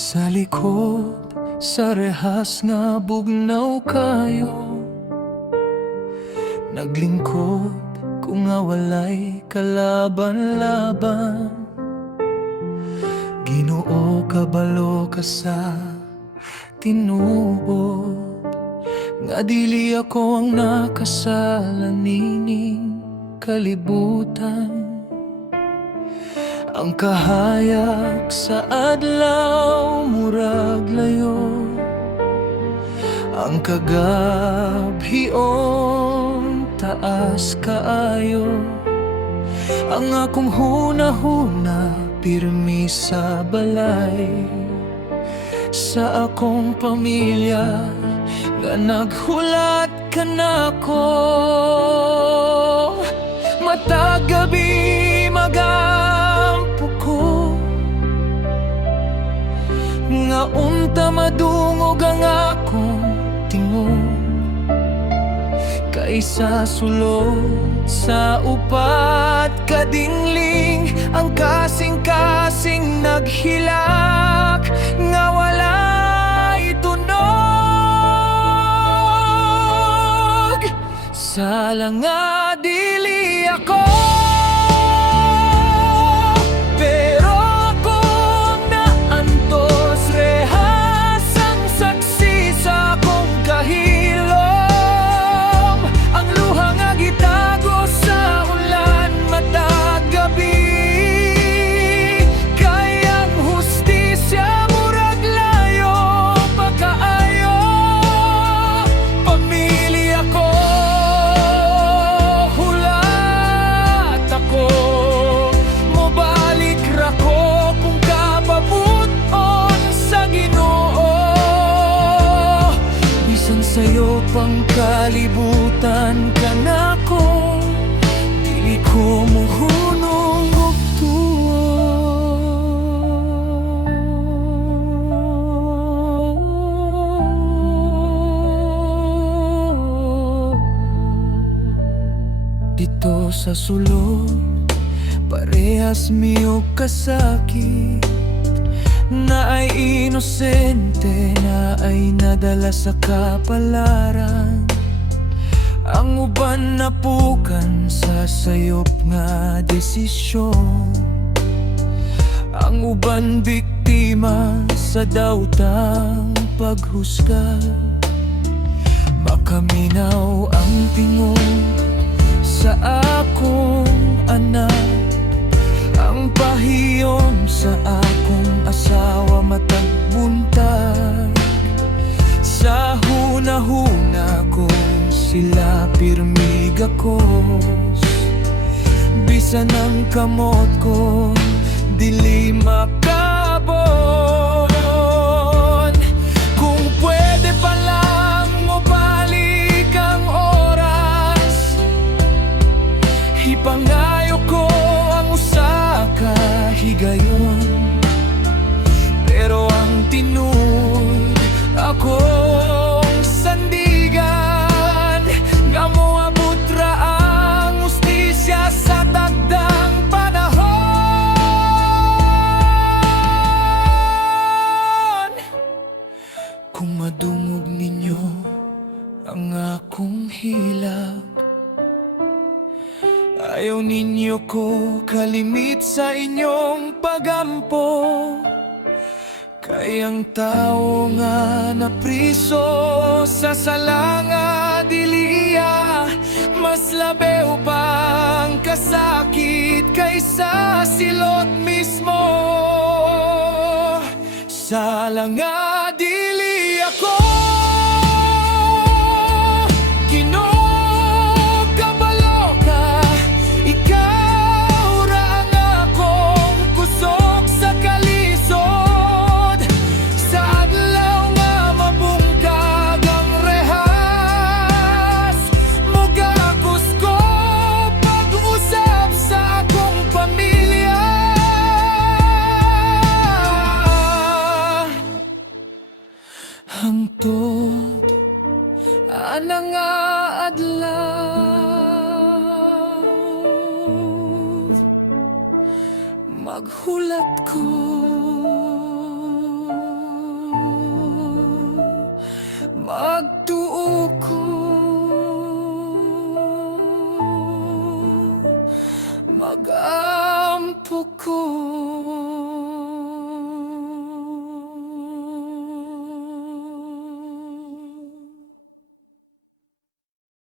Sa likod, sa rehas nga bugnaw kayo, naglingkod kung nga walay kalaban-laban. Ginoo, kabalo ka sa tinubod, nga dili ako ang nakasala nining kalibutan. Ang kahayag sa adlaw murag layo, ang kagabhion taas kaayo. Ang akong hunahuna pirmi sa balay, sa akong pamilya nga naghulat ka nako. Matag gabi magampo ko, nga unta madungog ang akong tingog, kaysa sulod sa upat kadingling. Ang kasing-kasing naghilak nga walay tunog. Sala nga dili ako, pero akong naantos rehas ang saksi sa akong kahilom. Ang luha nga gitago sa ulan matag gabi, kayang hustisya murag layo pa kaayo. Pamilya ko, hulat ako, mobalik ra ko kung kapabuton sa Ginoo. Bisan sa'yo pang kalibutan ka nako, dili ko muhunong og tuo. Dito sa sulod, parehas miyog kasakit, na ay inosente, na ay nadala sa kapalaran. Ang uban napukan sa sayop nga desisyon, ang uban biktima sa dautang paghusga. Makaminaw ang tingog sa akong anak, ang pahiyom sa akong asawa matag buntag. Sa hunahuna ko sila pirmi gakos, bisan ang kamot ko dili makabon. Kung pwede pa lang mo balik ang oras, ipangayo ko ang usa ka higayon. Pero ang tinud akong sandigan, nga moabot ra ang hustisya sa tagdang panahon. Kung madungog ninyo ang akong hilak, ayaw ninyo ko kalimit sa inyong pagampo. Kayang tao nga napriso sa salanga diliya, mas labew pang kasakit kaysa silot mismo. Sala nga dili ako, Ginoo, kabalo ka. Ikaw ra ang akong kusog sa kalisod, sa adlaw nga mabungkag ang rehas. Mugakos ko pag-usap sa akong pamilya. Hangtod ana nga adlaw, maghulat ko magtuo ko, magampo ko.